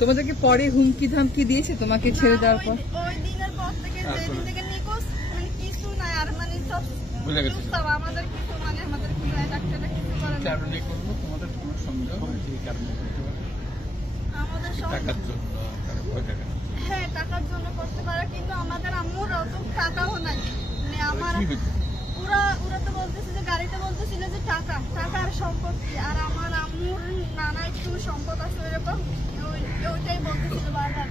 তোমাদেরকে পরে হুমকি ধামকি দিয়েছে তোমাকে ছেড়ে দেওয়ার পর? ওই দিনের পর থেকে যেদিন থেকে নিখোঁজ মানে কিছু নাই আর মানে সব ভুলে গেছে আমাদের কিছু মানে আমাদের কিছু ডাক্তাররা কিছু করে না। কারণে করব তোমাদের কোনো সন্দেহ যে কারণে করতে পারে আমাদের টাকার জন্য হ্যাঁ টাকার জন্য করতে পারে কিন্তু আমাদের আম্মুর অত টাকাও নাই মানে আমার ওরা তো বলতেছে যে গাড়িতে বলতেছিল যে টাকার সম্পত্তি আর আমার আম্মুর নানা একটু সম্পদ আছে এরকম ওইটাই বলতেছিল বারবার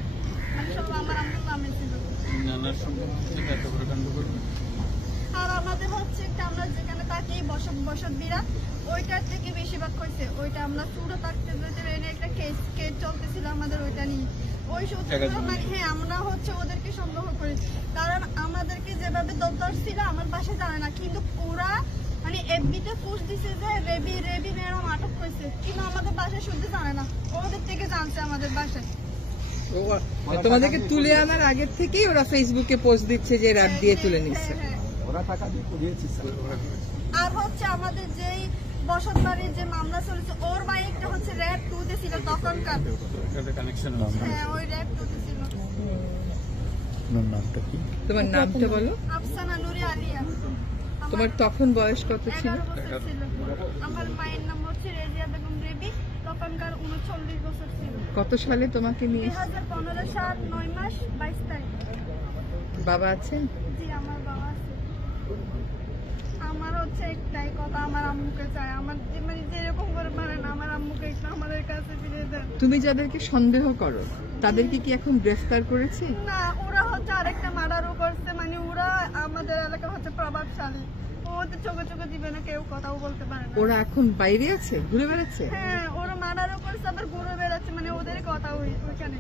মানে সব আমার আম্মুর নামে ছিল নানার সম্পত্তি এত বড় কাণ্ড করবে আর আমাদের হচ্ছে একটা আমরা যেখানে থাকি বসত বিরাট ওইটার থেকে বেশিরভাগ হয়েছে ওইটা আমরা পুরো থাকতে একটা কেস চলতেছিল আমাদের ওইটা নিয়ে ওই সূত্র মানে হ্যাঁ আমরা হচ্ছে ওদেরকে সন্দেহ করি কারণ আমাদেরকে যেভাবে দরকার ছিল আমার বাসায় জানে না কিন্তু ওরা মানে এফবিতে পোস্ট দিছে যে রেবি ম্যাডাম আটক করেছে কিন্তু আমাদের বাসায় শুনতে জানে না ওদের থেকে জানছে আমাদের বাসায় তোমাদেরকে তুলে আনার আগের থেকেই ওরা ফেসবুকে পোস্ট দিচ্ছে যে রাত দিয়ে তুলে নিচ্ছে ওরা টাকা দিয়ে করিয়েছে আর হচ্ছে আমাদের যেই বসত বাড়ির যে মামলা চলেছে ওর বাইকটা হচ্ছে র‍্যাব 2 তে ছিল তখনকার কানেকশন হ্যাঁ ওই র‍্যাব 2 তে ছিল নামটা কি তোমার নামটা বলো আফসানা নুরি আলিয়া তোমার তখন বয়স কত ছিল আমার মায়ের নাম হচ্ছে রেজিয়া বেগম রেবি তখনকার 39 বছর ছিল কত সালে তোমাকে নিয়ে 2015 সাল 9 মাস 22 তারিখ বাবা আছেন জি আমার বাবা আছে আমার হচ্ছে একটাই কথা আমার আম্মুকে চাই আমার মানে যেরকম করে পারেন আমার আম্মুকে একটু আমাদের কাছে ফিরিয়ে দেন তুমি যাদেরকে সন্দেহ করো তাদেরকে কি এখন গ্রেফতার করেছে না ওরা হচ্ছে আরেকটা মার্ডারও করছে মানে ওরা আমাদের এলাকা হচ্ছে প্রভাবশালী ওদের চোখে দিবে না কেউ কথাও বলতে পারে না ওরা এখন বাইরে আছে ঘুরে বেড়াচ্ছে হ্যাঁ ওরা মার্ডারও করছে আবার ঘুরে বেড়াচ্ছে মানে ওদের কথা ওইখানে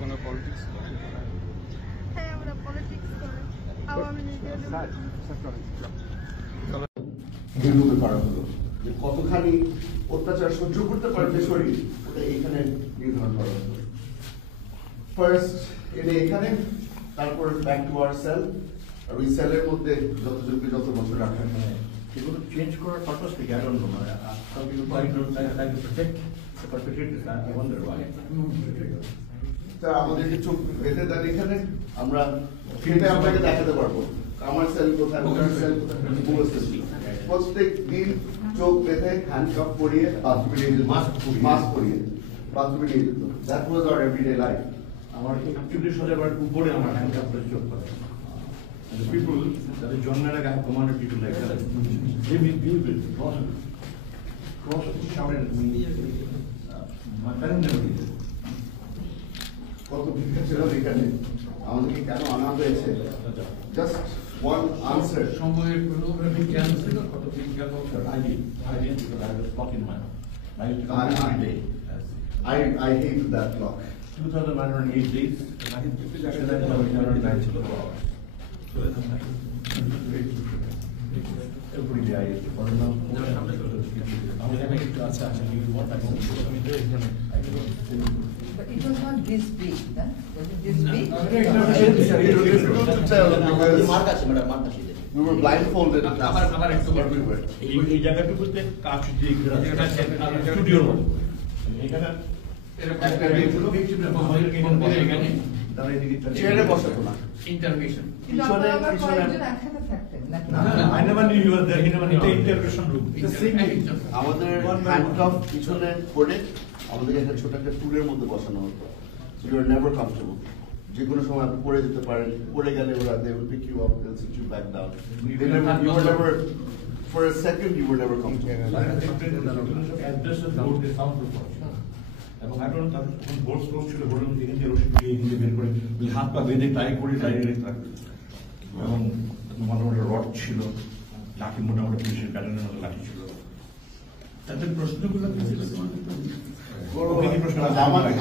কোনো পলিটিক্স হ্যাঁ ওরা পলিটিক্স করে আওয়ামী লীগের বিলুপ্ত করা হলো যে কতখানি অত্যাচার সহ্য করতে পারে যে শরীর ওটা এখানে নির্ধারণ করা হলো ফার্স্ট এনে এখানে তারপর ব্যাক টু আওয়ার সেল আর ওই সেলের মধ্যে যতজনকে যত বছর রাখা হয় এগুলো চেঞ্জ করার পারপাস থেকে I don't know some people like to protect the perpetrators I wonder why তা আমাদেরকে চোখ বেঁধে দেন এখানে আমরা সেটা আপনাকে দেখাতে পারবো আমার সেল কোথায় ওখানে সেল কোথায় প্রত্যেক দিন চোখ বেঁধে হ্যান্ডকাপ পরিয়ে বাথরুমে নিয়ে যেত মাস্ক পরিয়ে বাথরুমে নিয়ে যেত that was our everyday life আমার 40,000 বার উপরে আমার হ্যান্ডকাপ করে চোখ করে and the people যাদের জন্মের আগে have commanded people like that they will be with cross shouted at me my parents never did it কত ভিক্ষা ছিল এখানে আমাদেরকে কেন আনা হয়েছে জাস্ট ওয়ান আনসার সময়ের কোনো বিজ্ঞান ছিল কত বিজ্ঞান I didn't because I was stuck in my I used to come every day I hate that clock 2,908 days I think 2,909 ছিল every day I used to follow now But it was not this big, huh? Was it this big? We were blindfolded. এই জায়গাটুকুতে কাজ দিয়ে স্টুডিওর মতো এখানে চেয়ারে বসাতো না ইন্টারভিউশন কিন্তু আপনারা আবার কয়েকজন একসাথে থাকতেন নাকি? I never knew you were there. He never knew the interrogation room. আমাদের হ্যান্ডকাফ পিছনে পড়ে আমাদেরকে একটা ছোট একটা টুলের মধ্যে বসানো হতো ইউ আর নেভার কমফর্টেবল যে কোনো সময় আপনি পড়ে যেতে পারেন পড়ে গেলে ওরা they will pick you up they sit you back down you were never for a second you were never comfortable address of board they sound report এবং এখন তাদের তখন বোর্ড স্টোর ছিল বোর্ডের মধ্যে এখানে রশি দিয়ে নিজে বের করে হাত পা বেঁধে টাই করে টাইরে থাকবে এবং মোটামুটি রড ছিল লাঠি মোটামুটি পুলিশের প্যাটার্নের মতো লাঠি ছিল তাদের প্রশ্নগুলো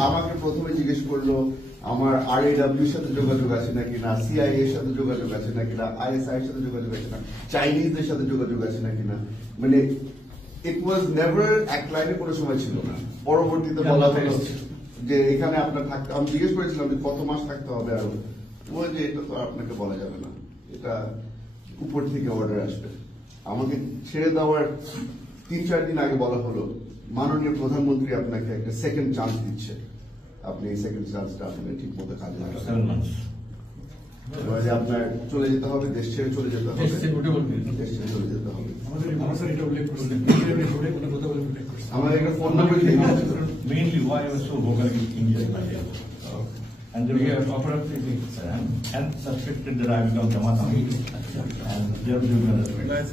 আমাকে প্রথমে জিজ্ঞেস করলো আমার RAW এর সাথে যোগাযোগ আছে নাকি না CIA এর সাথে যোগাযোগ আছে নাকি না ISI এর সাথে যোগাযোগ আছে না চাইনিজদের সাথে যোগাযোগ আছে নাকি না মানে ইট ওয়াজ নেভার এক লাইনে কোনো সময় ছিল না পরবর্তীতে বলা হলো যে এখানে আপনার থাকতে আমি জিজ্ঞেস করেছিলাম যে কত মাস থাকতে হবে আরো ওই যে এটা তো আপনাকে বলা যাবে না এটা উপর থেকে অর্ডার আসবে আমাকে ছেড়ে দেওয়ার 3-4 দিন আগে বলা হলো মাননীয় প্রধানমন্ত্রী আপনাকে একটা সেকেন্ড চান্স দিচ্ছে, আপনি এই সেকেন্ড চান্সটা আপনি ঠিক মতো কাজে লাগাবেন। এবারে আপনার চলে যেতে হবে, দেশ ছেড়ে চলে যেতে হবে, দেশ ছেড়ে চলে যেতে হবে। আমার একটা ফোন নাম্বার দিয়ে Mainly why I was so vocal in India in India. And they were offered and suspected that I become Jamaat Ami. And they were doing that.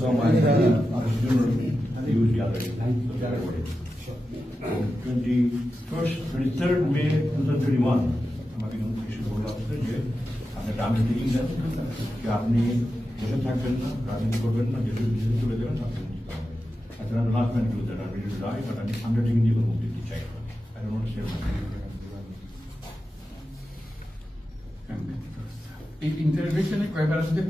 So my student used the other 23rd May 2021. আমাকে কিছু বলা হচ্ছে যে আপনি ticking দেন যে আপনি বসে থাকবেন না, রাজনীতি করবেন না, যেহেতু চলে যাবেন আপনি I cannot last man do that. I'm ready to die, but I'm undertaking the move to check. I don't want to say ইন্টারভিউশনে কয়বার আসতে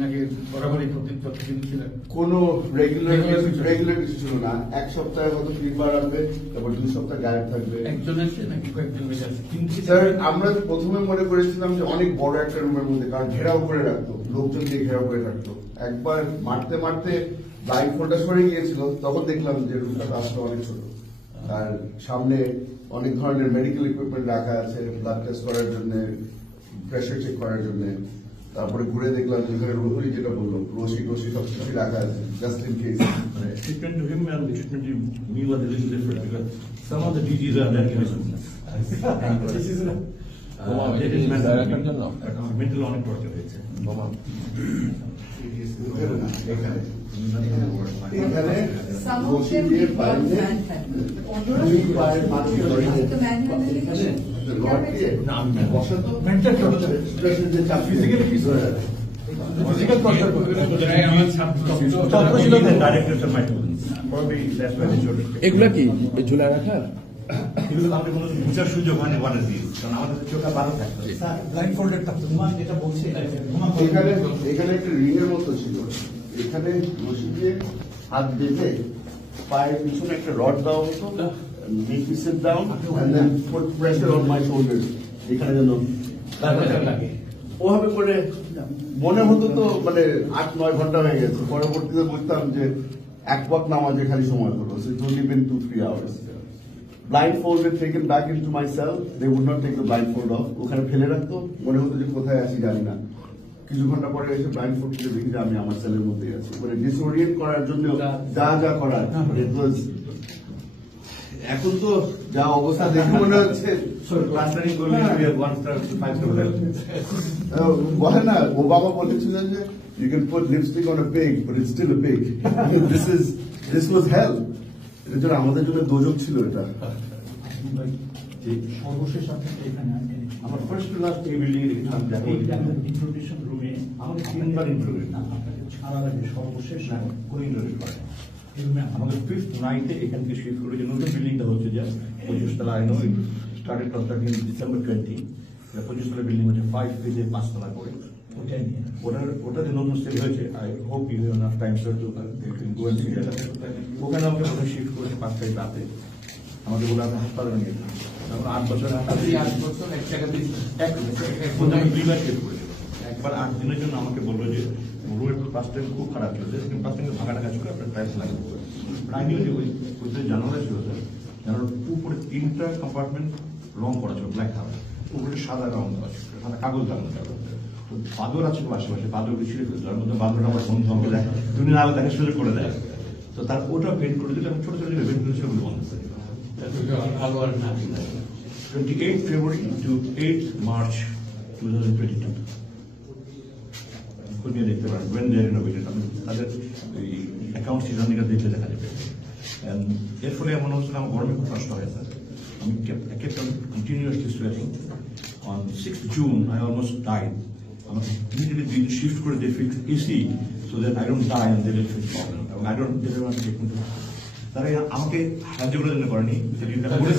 নাকি বরাবরই প্রতিদিন ছিল? কোনো রেগুলার কিছু ছিল না। এক সপ্তাহে হয়তো 3 বার আসবে, তারপর 2 সপ্তাহ গায়েব থাকবে। একজন আছে নাকি কয়েকজন বেশি আছে? স্যার আমরা প্রথমে মনে করেছিলাম যে অনেক বড় একটা রুমের মধ্যে, কারণ ঘেরাও করে রাখতো, লোকজন দিয়ে ঘেরাও করে রাখতো। একবার মারতে মারতে ব্লাইন্ড ফোল্ডটা সরে গিয়েছিল, তখন দেখলাম যে রুমটা আসলে অনেক ছোট, আর সামনে অনেক ধরনের মেডিকেল ইকুইপমেন্ট রাখা আছে, ব্লাড টেস্ট করার জন্য, প্রেশার চেক করার জন্য। তারপরে ঘুরে দেখলাম যেখানে রোহরি যেটা বললো, রশি সবকিছু রাখা আছে just in case. Treatment to him and the treatment to me was a little different because some of the DGs are that kind of students. Mental অনেক torture হয়েছে। এখানে রশি দিয়ে বাইরে দুই পায়ের মাটি রড দিয়ে বসাতো, মেন্টাল টর্চার, স্ট্রেসের যে চাপ, ফিজিক্যালি কিছু হয় না, ফিজিক্যাল টর্চার এগুলা কি ঝুলা রাখা? এগুলো আমাদের কোনো বুঝার সুযোগ হয়নি ওয়ান দিয়ে, কারণ আমাদের চোখে ভালো থাকতো, ব্লাইন্ড ফোল্ডেড থাকতো। যেটা বলছে এখানে একটা রিং এর মতো ছিল, এখানে রশি দিয়ে হাত বেঁধে পায়ের পিছনে একটা রড দেওয়া হতো, make me sit down and then put pressure on my shoulders, এখানে যেন লাগে। ওভাবে করে মনে হতো তো মানে 8-9 ঘন্টা হয়ে গেছে। পরবর্তীতে বুঝতাম যে 1 ওয়াক্ত নামাজে খালি সময় হলো, so it's only been 2-3 hours. Blindfolded, taken back into my cell, they would not take the blindfold off, ওখানে ফেলে রাখতো, মনে হতো যে কোথায় আছি জানি না। কিছু ঘন্টা পরে এসে ব্লাইন্ডফোল্ড করে দেখি যে আমি আমার সেলের মধ্যে আছি। মানে ডিসওরিয়েন্ট করার জন্য যা করার, এখন তো যা অবস্থা দেখে মনে হচ্ছে বলে না, ওবামা বলেছিলেন যে you can put lipstick on a pig but it's still a pig. this was hell. এর জন্য আমাদের জন্য দোজক ছিল এটা। সর্বশেষ আপনাকে এখানে আমার ফার্স্ট টু লাস্ট এই বিল্ডিং ইন্ট্রোডিউশন রুমে আমাকে 3 বার ইন্ট্রোডিউস ছাড়ার আগে সর্বশেষ কোনো ইন্ট্রোডিউস করে আমাদের 5th নাইটে এখান থেকে শিফট করে যে নতুন বিল্ডিংটা হচ্ছে যে 25 তলা, I know started construction December 20, 25 তলা বিল্ডিং হচ্ছে 5 ফেজে 5 তলা করে। ওটা যে নতুন সেল হয়েছে, I hope you have enough time sir to go and see that. ওখানে আমাকে প্রথমে শিফট করেছে 5 তারিখ রাতে, আমাকে বলে আপনি হাসপাতালে নিয়ে যান। তারপর 8 বছর এক টাকা দিয়ে প্রথমে 2 বার শিফট করেছিল। একবার 8 দিনের জন্য আমাকে বললো যে রোড ফার্স্ট টাইম খুব খারাপ ছিল, কিন্তু ফার্স্ট টাইম ভাঙা টাকা ছিল, আপনার টাইলস লাগবে। প্রায় নিয়ে ওই জানুয়ারি ছিল স্যার, জানুয়ারি উপরে 3টা কম্পার্টমেন্ট রং করা ছিল ব্ল্যাক কালার, উপরে সাদা রং দেওয়া ছিল, সাদা কাগজ লাগানো ছিল। তো বাদর আছে আশেপাশে, বাদরকে ছিঁড়ে ফেলতো, তার মধ্যে বাদর আমার বন্ধু আমাকে দেয়, তুমি আলো দেখা সুযোগ করে দেয়। তো তার ওটা পেন্ট করে দিলে, ছোট ছোট পেন্ট ছিল বন্ধ করে 28 February to 8 March 2022 খুঁজে দেখতে পারেন when they are innovated, তাদের এই অ্যাকাউন্ট সিজনটা দেখলে দেখা যাবে। এর ফলে এমন হচ্ছে আমার গরমে খুব কষ্ট হয় স্যার। আমি kept on continuously sweating. On 6th June I almost died. আমাকে immediately shift করে they fix AC so that I don't die and they will fix problem. I don't take me to তারা আমাকে সাহায্যগুলোর জন্য করেনি,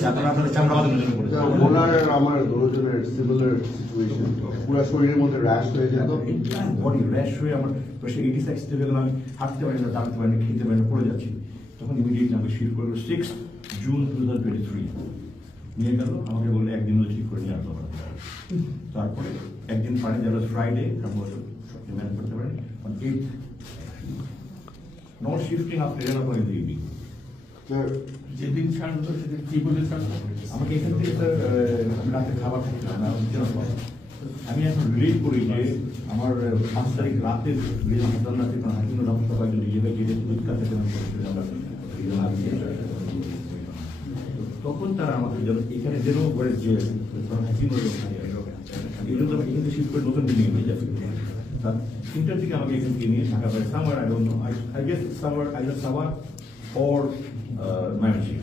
আপনারা চামড়াবাদের জন্য করেছে। ওনার আমার দুজনের সিমিলার সিচুয়েশন, পুরো শরীরের মধ্যে র্যাশ হয়ে যেত, বডি র্যাশ হয়ে আমার প্রেশার 86 থেকে গেলাম, আমি হাঁটতে পারি না, দাঁড়াতে পারি না, খেতে পারি না, পড়ে যাচ্ছি। তখন ইমিডিয়েটলি আমাকে শিফট করলো 6th June 2023 নিয়ে গেল, আমাকে বললে একদিন ঠিক করে নিয়ে আসতে পারে। তারপরে একদিন পারে যারা ফ্রাইডে ম্যানেজ করতে পারেন on 8th not shifting after 11 o'clock in the evening. যেদিন ছাড়লো সেদিন কি বলে ছাড়লো? আমাকে এখান থেকে স্যার আমি রাতে খাবার খাচ্ছিলাম না, আমি এখন রিলিজ করি যে আমার 5 তারিখ রাতে হাসান রাতে হাকিম রহমত একজন নিজেকে তখন তারা আমাকে যেন এখানে যেন করে যে হাকিম এই জন্য আমি এখান থেকে শিফট করে নতুন বিল্ডিং হয়ে যাবে। তার 3টার দিকে আমাকে এখান থেকে নিয়ে ঢাকা পাই summer I don't know I guess summer either summer or Mymensingh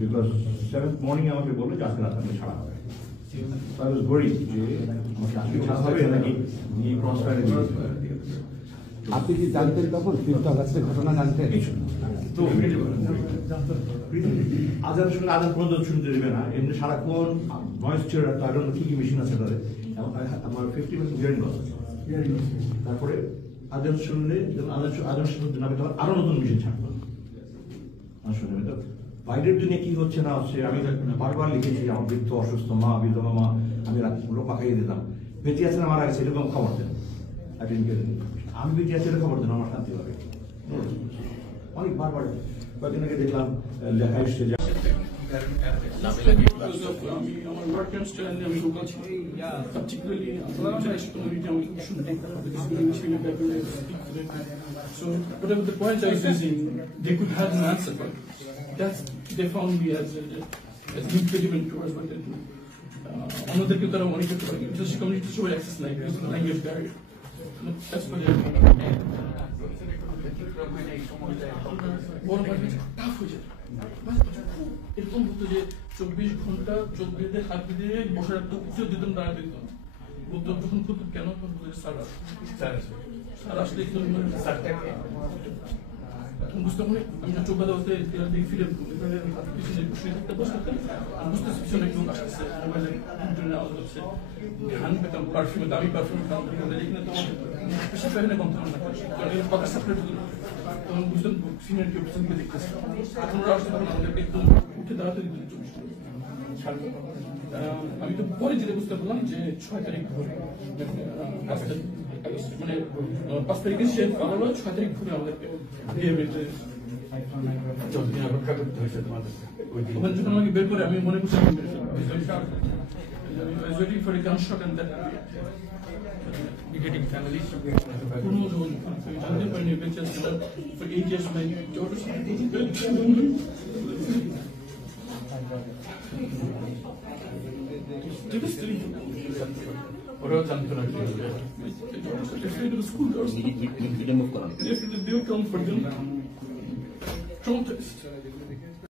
because 7th morning আমাকে বললো যে আজকে রাত আমাকে ছাড়া হবে। I was worried যে আমাকে আজকে ছাড়া হবে নাকি নিয়ে ক্রস ফায়ারে দিয়ে। আপনি কি জানতেন তখন 5th আগস্টের ঘটনা জানতেন? তো আজান শুনে আজান পর্যন্ত শুনতে দেবে না, এমনি সারাক্ষণ নয়েজ চেয়ার আইডন কি কি মেশিন আছে তাদের আমার 50% হিয়ারিং লস আছে। তারপরে আজান শুনলে আজান শুনতে না পেতে আরো নতুন মেশিন ছাড়বো শুনবে। তো বাইরের দুনিয়া কি হচ্ছে না হচ্ছে আমি বারবার লিখেছি আমার বৃদ্ধ অসুস্থ মা বিধবা মা আমি লোক পাকাইয়ে দিতাম, বেঁচে আছেন মারা গেছে এরকম খবর দেন। আমি বেঁচে আছি খবর দেন আমার শান্তি হবে। অনেক বারবার কয়েকদিন আগে দেখলাম লেখা এসছে যে আমার ওয়ার্ক স্টাইলে আমি লোক আছি particularly so whatever the point I was using they could have an answer but that's they found me as impediment towards what they do আমাদেরকে তারা মনে করতে পারে কিন্তু কমিউনিটি সবাই অ্যাক্সেস নাই ল্যাঙ্গুয়েজ ব্যারিয়ার that's what বড় ভাবে টাফ হয়ে যায় এরকম হতো যে 24 ঘন্টা চোখ বেঁধে হাত বেঁধে বসে রাখতো কিছু দিতাম দাঁড়া দিত বলতো যখন খুঁজতো কেন স্যার আসলে বুঝতে পারি আমি চোখ বাঁধা বলতে ফিরে পিছনে শুয়ে থাকতে বসে থাকতাম বুঝতে পিছনে কেউ আসতেছে মোবাইলে ইন্টারনেট আওয়াজ হচ্ছে ঘ্রাণ পেতাম পারফিউমে দামি পারফিউমে ঘ্রাণ পেতাম দেখি না তোমার পেশা ফেলে কম থাকুন না কারণ এর কথা সাপ্রেট হতো না তখন বুঝতাম সিনিয়র কেউ পিছনকে দেখতেছে এখন ওরা আসতে পারবো আমাদেরকে একদম উঠে দাঁড়াতে দিতেন 24 আমি তো পরে যেটা বুঝতে পারলাম যে 6 তারিখ ধরে মানে 5 তারিখে সে পালালো 6 তারিখ ধরে আমাদেরকে ওখানে যখন আমাকে বের করে আমি মনে করছি waiting for a gunshot and that getting family জানতে পারিনি বেঁচে ছিলাম for 8 years my daughter ওরাও জানতো না school they will come for them traumatized